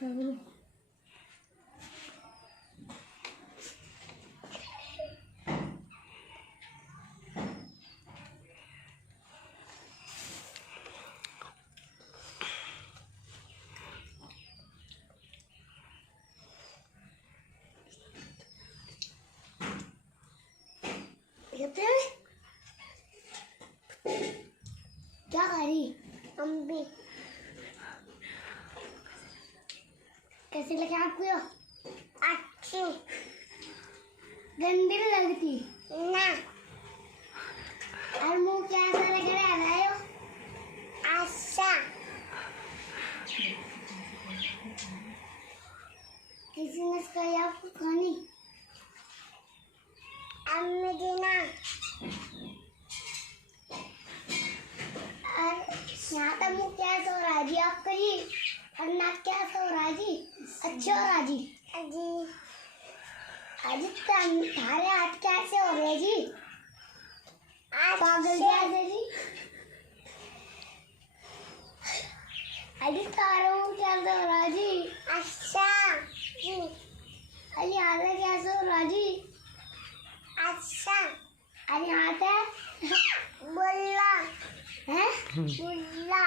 क्या करी अम्बी? कैसे लगे आपको? अच्छी गंदी लगती ना। और मुंह कैसा लग रहा है? अच्छा किसी ने सिखाया आपको खानी? अम्मी देना। यहाँ का मुँह कैसा हो रहा है जी आपका जी? और नाक कैसा हो रहा है जी? अच्छा हो रहा है जी? अजी तारे हाथ कैसे हो गए जी? पागल कैसे जी? अजी तारे मुँह कैसे हो रहा है जी? अच्छा जी। अजी हाथ कैसे हो रहा है जी? अच्छा। अरे हाथ है बुल्ला है बुल्ला